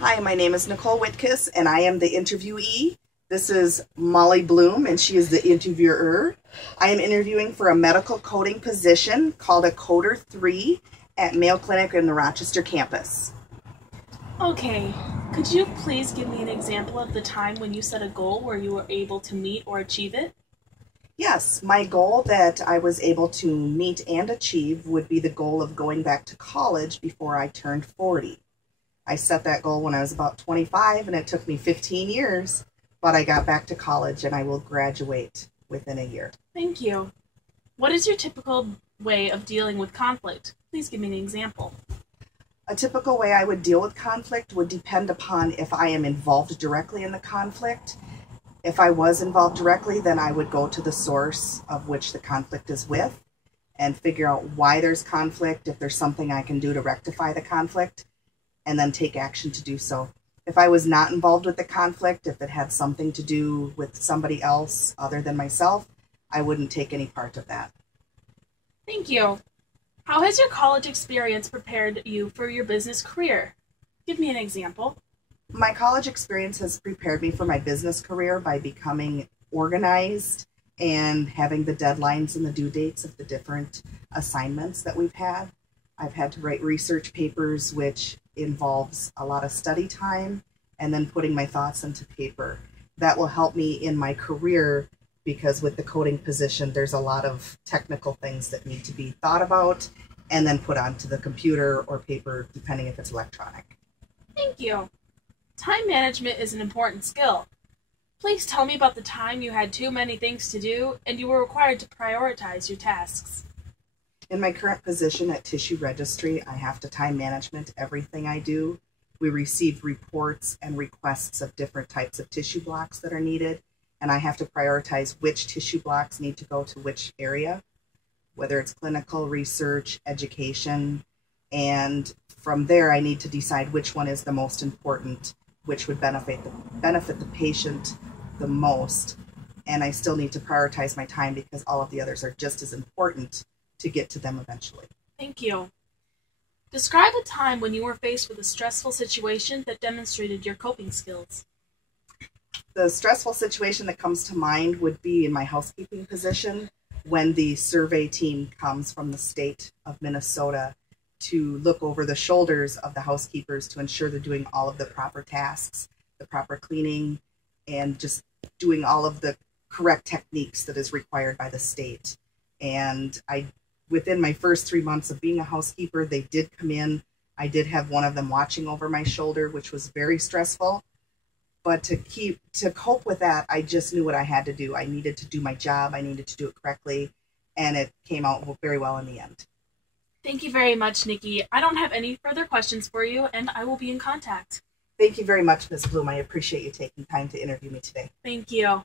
Hi, my name is Nicole Witkus, and I am the interviewee. This is Molly Bloom, and she is the interviewer. I am interviewing for a medical coding position called a Coder 3 at Mayo Clinic in the Rochester campus. Okay, could you please give me an example of the time when you set a goal where you were able to meet or achieve it? Yes, my goal that I was able to meet and achieve would be the goal of going back to college before I turned 40. I set that goal when I was about 25, and it took me 15 years, but I got back to college and I will graduate within a year. Thank you. What is your typical way of dealing with conflict? Please give me an example. A typical way I would deal with conflict would depend upon if I am involved directly in the conflict. If I was involved directly, then I would go to the source of which the conflict is with and figure out why there's conflict, if there's something I can do to rectify the conflict, and then take action to do so. If I was not involved with the conflict, if it had something to do with somebody else other than myself, I wouldn't take any part of that. Thank you. How has your college experience prepared you for your business career? Give me an example. My college experience has prepared me for my business career by becoming organized and having the deadlines and the due dates of the different assignments that we've had. I've had to write research papers, which involves a lot of study time and then putting my thoughts into paper. That will help me in my career because with the coding position, there's a lot of technical things that need to be thought about and then put onto the computer or paper, depending if it's electronic. Thank you. Time management is an important skill. Please tell me about the time you had too many things to do and you were required to prioritize your tasks. In my current position at Tissue Registry, I have to time management everything I do. We receive reports and requests of different types of tissue blocks that are needed, and I have to prioritize which tissue blocks need to go to which area, whether it's clinical, research, education, and from there I need to decide which one is the most important, which would benefit the patient the most, and I still need to prioritize my time because all of the others are just as important to get to them eventually. Thank you. Describe a time when you were faced with a stressful situation that demonstrated your coping skills. The stressful situation that comes to mind would be in my housekeeping position when the survey team comes from the state of Minnesota to look over the shoulders of the housekeepers to ensure they're doing all of the proper tasks, the proper cleaning, and just doing all of the correct techniques that is required by the state. And within my first 3 months of being a housekeeper, they did come in. I did have one of them watching over my shoulder, which was very stressful. But to cope with that, I just knew what I had to do. I needed to do my job. I needed to do it correctly. And it came out very well in the end. Thank you very much, Nikki. I don't have any further questions for you, and I will be in contact. Thank you very much, Ms. Bloom. I appreciate you taking time to interview me today. Thank you.